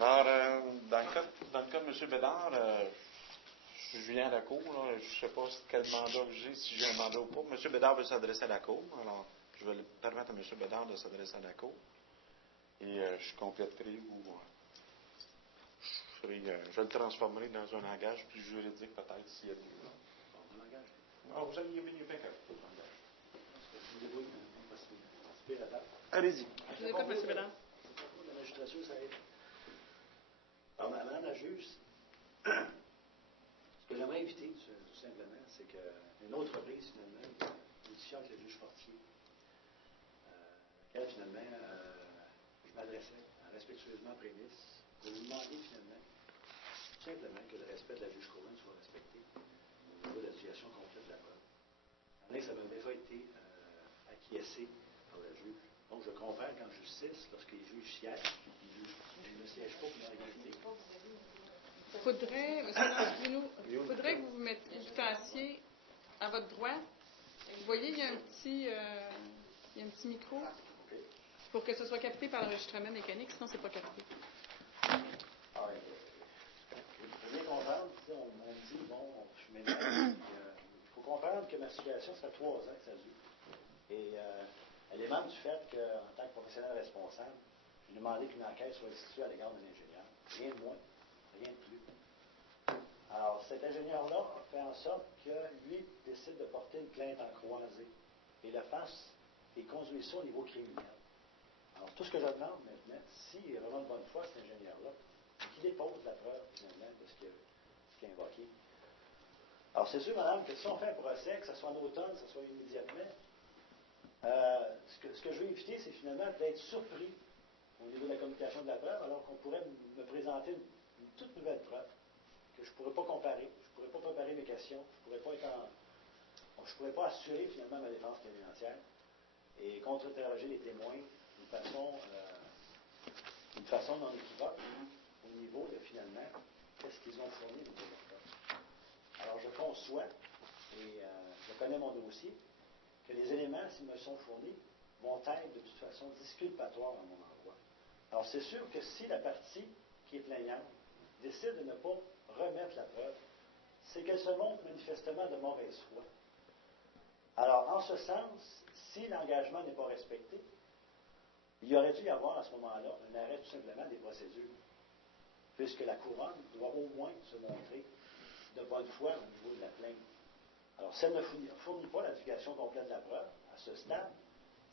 Alors, dans le cas de M. Bédard, je viens à la Cour. Là, je ne sais pas quel mandat j'ai, si j'ai un mandat ou pas. M. Bédard veut s'adresser à la Cour. Alors, je vais permettre à M. Bédard de s'adresser à la Cour. Et je compléterai ou je le transformerai dans un langage plus juridique, peut-être, s'il y a lieu. Un langage. Ah, vous avez bien fait quelque chose, langage. Allez-y. Je vous écoute, M. Bédard. La magistrature, ça aide. Alors, Madame la juge, ce que j'aimerais éviter, tout simplement, c'est qu'une autre reprise, finalement, une discussion avec le juge Fortier, laquelle, finalement, je m'adressais respectueusement à prémisse, de lui demander, finalement, tout simplement, que le respect de la juge Cohen soit respecté au niveau de la situation complète de la preuve. Que ça m'a déjà été acquiescé par le juge. Donc, je comprends qu'en justice, lorsque les juges siègent, ils ne siègent pas pour la légalité. Faudrait, M. Lansvino, faudrait que vous vous fassiez à votre droit. Vous voyez, il y a un petit micro pour que ce soit capté par l'enregistrement mécanique, sinon c'est pas capté. Ah, je veux bien comprendre, on me dit, bon, je suis médecin, il faut comprendre que ma situation, ça fait 3 ans que ça dure. Et elle émane du fait qu'en tant que professionnel responsable, j'ai demandé qu'une enquête soit instituée à l'égard des ingénieurs. Rien de moins, rien de plus. Alors, cet ingénieur-là a fait en sorte que lui décide de porter une plainte en croisée et le fasse et conduire ça au niveau criminel. Alors, tout ce que je demande maintenant, s'il est vraiment de bonne foi, cet ingénieur-là, c'est qu'il dépose la preuve, finalement, de ce qu'il a invoqué. Alors, c'est sûr, madame, que si on fait un procès, que ce soit en automne, que ce soit immédiatement, ce que je veux éviter, c'est finalement d'être surpris au niveau de la communication de la preuve, alors qu'on pourrait me présenter une toute nouvelle preuve que je ne pourrais pas comparer, je ne pourrais pas préparer mes questions, je ne pourrais pas assurer finalement ma défense financière et contre-interroger les témoins d'une façon non équivoque au niveau de finalement qu'est-ce qu'ils ont fourni au niveau de la preuve. Alors je conçois et je connais mon dossier que les éléments, s'ils me sont fournis, vont être de toute façon disculpatoires à mon endroit. Alors c'est sûr que si la partie qui est plaignante décide de ne pas remettre la preuve, c'est qu'elle se montre manifestement de mauvaise foi. Alors, en ce sens, si l'engagement n'est pas respecté, il aurait dû y avoir à ce moment-là un arrêt tout simplement des procédures, puisque la couronne doit au moins se montrer de bonne foi au niveau de la plainte. Alors, si elle ne fournit pas la divulgation complète de la preuve, à ce stade,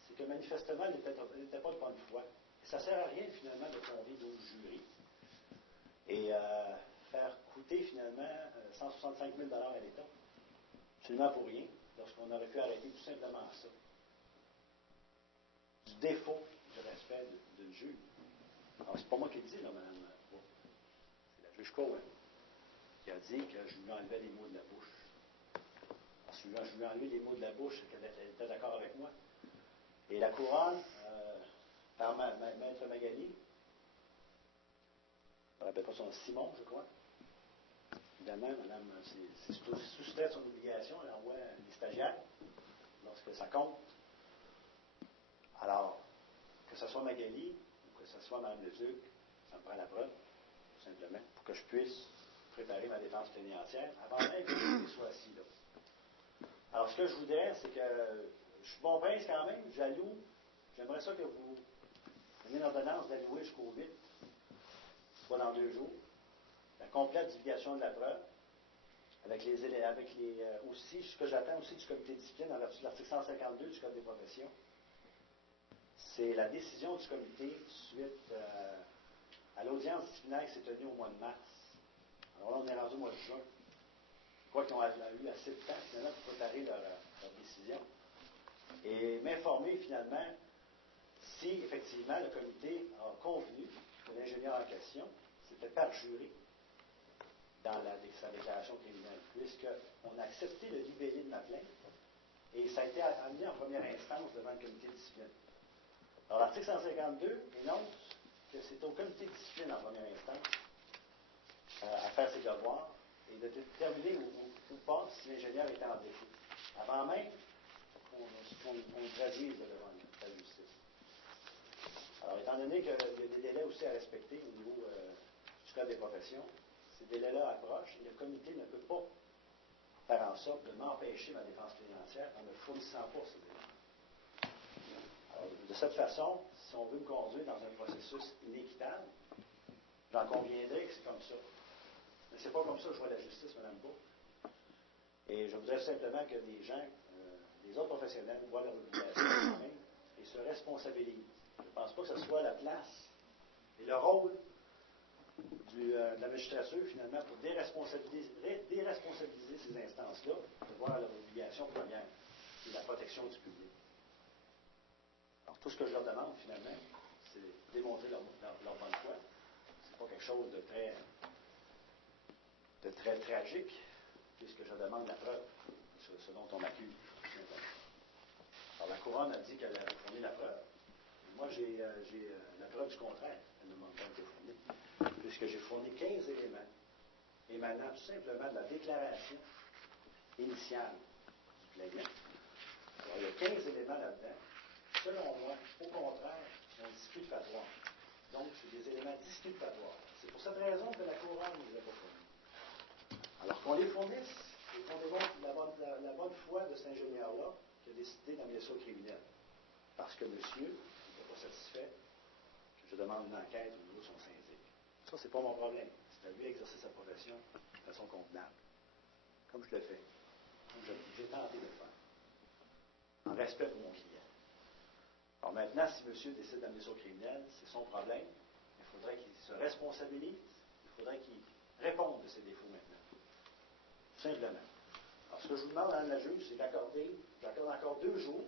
c'est que manifestement, elle n'était pas de bonne foi. Et ça ne sert à rien, finalement, de convier 12 jurys et faire coûter, finalement, 165 000 $ à l'État. Absolument pour rien, lorsqu'on aurait pu arrêter tout simplement ça. Du défaut de respect d'une juge. Alors, c'est pas moi qui le dis, là, madame. C'est la juge Cohen qui a dit que je lui enlevais les mots de la bouche. Alors, si je lui enlevais les mots de la bouche, c'est qu'elle était d'accord avec moi. Et la couronne, par maître Magali, je ne me rappelle pas son Simon, je crois. Évidemment, madame, c'est soustrait de son obligation, elle envoie les stagiaires lorsque ça compte. Alors, que ce soit Magali ou que ce soit Mme Leduc, ça me prend la preuve, tout simplement, pour que je puisse préparer ma défense plénière avant même que je sois assis là. Alors, ce que je voudrais, c'est que je suis bon prince quand même, j'alloue, j'aimerais ça que vous ayez une ordonnance d'allouer jusqu'au 8, soit dans 2 jours, la complète divulgation de la preuve, aussi, ce que j'attends aussi du comité de discipline en vertu de l'article 152 du Code des professions, c'est la décision du comité suite à l'audience disciplinaire qui s'est tenue au mois de mars. Alors là, on est rendu au mois de juin. Je crois qu'ils ont eu assez de temps, finalement, pour préparer leur décision. Et m'informer, finalement, si, effectivement, le comité a convenu que l'ingénieur en question s'était perjuré dans sa déclaration criminelle, puisqu'on a accepté le libellé de ma plainte et ça a été amené en première instance devant le comité de discipline. Alors, l'article 152 énonce que c'est au comité de discipline en première instance à faire ses devoirs et de déterminer ou pas si l'ingénieur était en défaut, avant même qu'on le traduise devant la justice. Alors, étant donné qu'il y a des délais aussi à respecter au niveau du Code des professions, ces délais-là approchent et le comité ne peut pas faire en sorte de m'empêcher ma défense financière en ne fournissant pas ces éléments. Alors, de cette façon, si on veut me conduire dans un processus inéquitable, j'en conviendrai que c'est comme ça. Mais c'est pas comme ça que je vois la justice, Mme Beau. Et je voudrais simplement que des gens, des autres professionnels, voient leur obligation quand même et se responsabilisent. Je ne pense pas que ce soit la place et le rôle de la magistrature, finalement, pour déresponsabiliser ces instances-là, de voir leur obligation première, qui est la protection du public. Alors, tout ce que je leur demande, finalement, c'est de démontrer leur bonne foi. C'est pas quelque chose de très tragique, puisque je demande la preuve, ce dont on m'accuse. Alors, la Couronne a dit qu'elle avait fourni la preuve. Moi, j'ai la preuve du contraire. Elle ne m'a pas été fournie, puisque j'ai fourni 15 éléments émanant tout simplement de la déclaration initiale du plaignant. Alors, il y a 15 éléments là-dedans. Selon moi, au contraire, sont discutatoires. Donc, c'est des éléments discutatoires. C'est pour cette raison que la Couronne ne les a pas fournis. Alors qu'on les fournisse et qu'on démontre la bonne foi de cet ingénieur-là qui a décidé d'amener ça au criminel. Parce que monsieur n'est pas satisfait que je demande une enquête au niveau de son syndic. Ça, c'est pas mon problème. C'est à lui d'exercer sa profession de façon convenable. Comme je le fais. Comme j'ai tenté de le faire. En respect pour mon client. Alors maintenant, si monsieur décide d'amener ça au criminel, c'est son problème. Il faudrait qu'il se responsabilise. Il faudrait qu'il réponde de ses défauts maintenant. Tout simplement. Alors, ce que je vous demande, Mme la juge, c'est j'accorde encore 2 jours.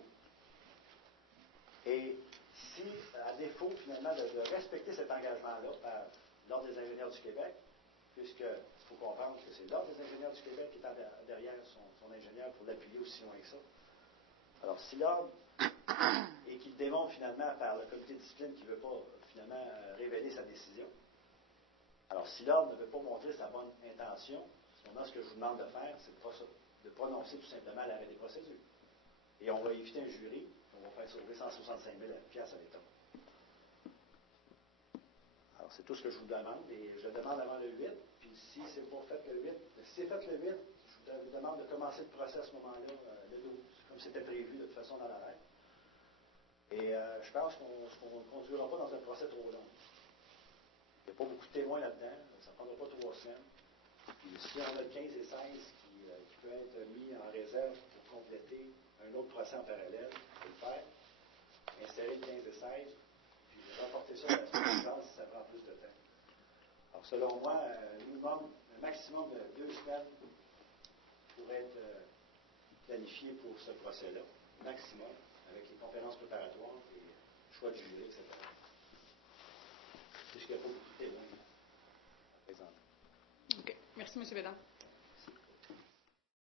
Et si, à défaut, finalement, de respecter cet engagement-là par l'Ordre des ingénieurs du Québec, puisqu'il faut comprendre que c'est l'Ordre des ingénieurs du Québec qui est derrière son ingénieur pour l'appuyer aussi loin que ça. Alors, si l'Ordre, et qu'il démontre finalement par le comité de discipline qu'il ne veut pas, finalement, révéler sa décision, alors si l'Ordre ne veut pas montrer sa bonne intention, ce que je vous demande de faire, c'est de prononcer tout simplement l'arrêt des procédures. Et on va éviter un jury, on va faire sauver 165 000 $ à l'État. Alors, c'est tout ce que je vous demande, et je le demande avant le 8, puis si c'est pas fait le 8, si c'est fait le 8, je vous demande de commencer le procès à ce moment-là, le 12, comme c'était prévu de toute façon dans l'arrêt. Et je pense qu'on ne conduira pas dans un procès trop long. Il n'y a pas beaucoup de témoins là-dedans, ça ne prendra pas 3 semaines. Puis si on a le 15 et 16 qui peut être mis en réserve pour compléter un autre procès en parallèle, on peut le faire. Insérer le 15 et 16, puis rapporter ça à la suite si ça prend plus de temps. Alors selon moi, un maximum de 2 semaines pour être planifié pour ce procès-là. Maximum, avec les conférences préparatoires et le choix du jury, etc. Puisqu'il n'y a pas beaucoup de témoins à présenter. OK. Merci, M. Bédard.